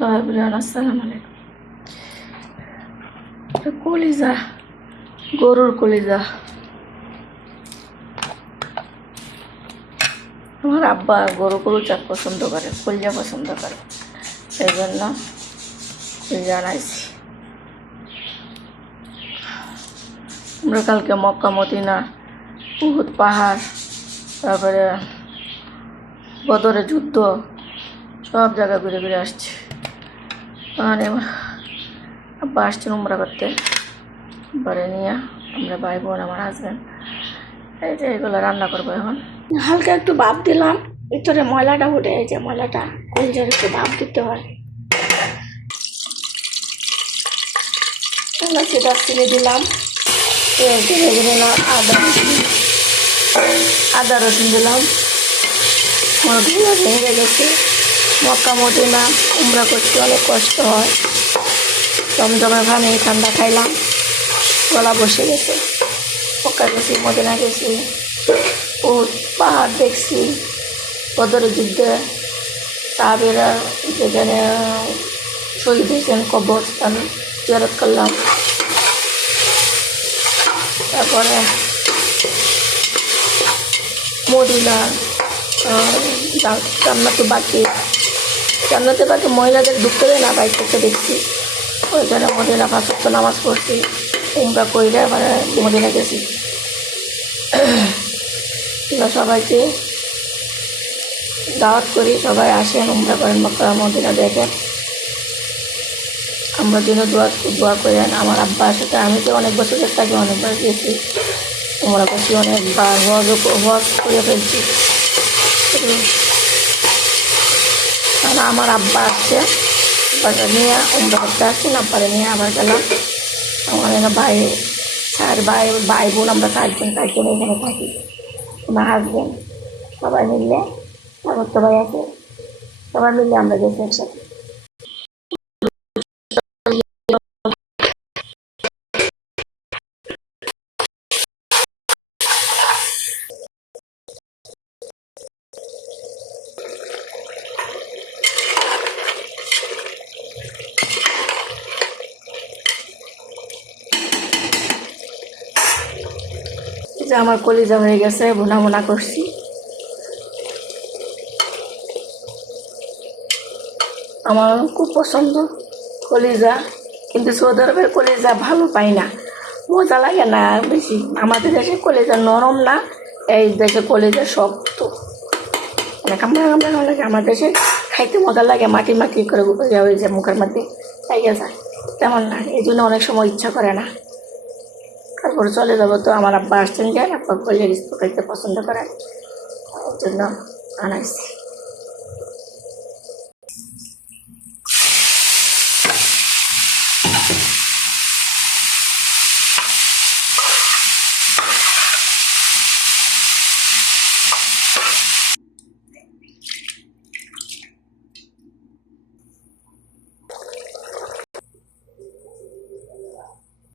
Hello everyone, আসসালামু আলাইকুম। কলিজা, গরুর কলিজা। আমার আব্বা গরু কলিজা পছন্দ করে, কলিজা পছন্দ করে, সেই জন্য কলিজা আনাইছি। আমরা কালকে মক্কা মদিনা, উহুদ পাহাড়, তারপরে বদরের যুদ্ধ, সব জায়গা ঘুরে ঘুরে আসছি। মানে আব্বা আসছেন উমরা করতে, বাড়ি নিয়ে আমরা ভাই বোন, আমার হাজব্যান্ড, এই যে এগুলো রান্না করবো এখন। হালকা একটু ভাপ দিলাম, ভিতরে ময়লাটা উঠে, এই যে ময়লাটা, কলিজার একটু ভাপ দিতে হয়। এলাচি দারচিনি দিলাম, ধীরে ধীরে না আদা রসুন দিলাম। আমার গুলো ভেঙে গেছে। মক্কা মদিনা উমরা করতে অনেক কষ্ট হয়। জমজমের পানি ঠান্ডা খাইলাম, গলা বসে গেছে। মক্কা গেছি, মদিনা গেছি, উট পাহাড় দেখছি, বদরের যুদ্ধে সাহাবীরা যেখানে শহীদ হয়েছেন কবরস্থান জিয়ারত করলাম। তারপরে মদিনা, জান্নাতে বাকি মহিলাদের ঢুকতে দেয় না, বাইক থেকে দেখছি। ওইখানে মদিনা 5 ওয়াক্ত নামাজ পড়ছি, উমরা কইরা মানে মদিনা গেছি। সবাইকে দাওয়াত করি, সবাই আসেন, উমরা করেন, মক্কা মদিনা দেখেন। আমরা জন্য দোয়া করেন। আমার আব্বার সাথে আমি তো অনেক বছরের আগে অনেকবার গেছি, উমরা করছি, অনেকবার হজ করে ফেলছি। কারণ আমার আব্বা আসছে, আব্বাকে নিয়ে উমরা করতে আসছি, আব্বারে নিয়ে আবার গেলাম। আমার এখানে ভাই বোন, আমরা 4 জন এখানে থাকি। আমার হাজব্যান্ড, সবাই মিললে, তারপর তো ভাই আছে, সবাই মিললে আমরা গেছি একসাথে। যে আমার কলিজা হয়ে গেছে, ভুনা করছি। আমার খুব পছন্দ কলিজা, কিন্তু সৌদি আরবের কলিজা ভালো পাই না, মজা লাগে না বেশি। আমাদের দেশে কলিজা নরম না, এই দেশে কলিজা শক্ত, মানে কামড়া লাগে। আমার দেশে খাইতে মজা লাগে, মাটি করে ওই যে মুখের মধ্যে খাইয়া যায়, তেমন না। এই জন্য অনেক সময় ইচ্ছা করে না। তারপরে চলে যাবো, তো আমার আব্বা আসছেন, যায় আব্বা কলিজা রিস্ক খাইতে পছন্দ করে, ওর জন্য আনাইছি।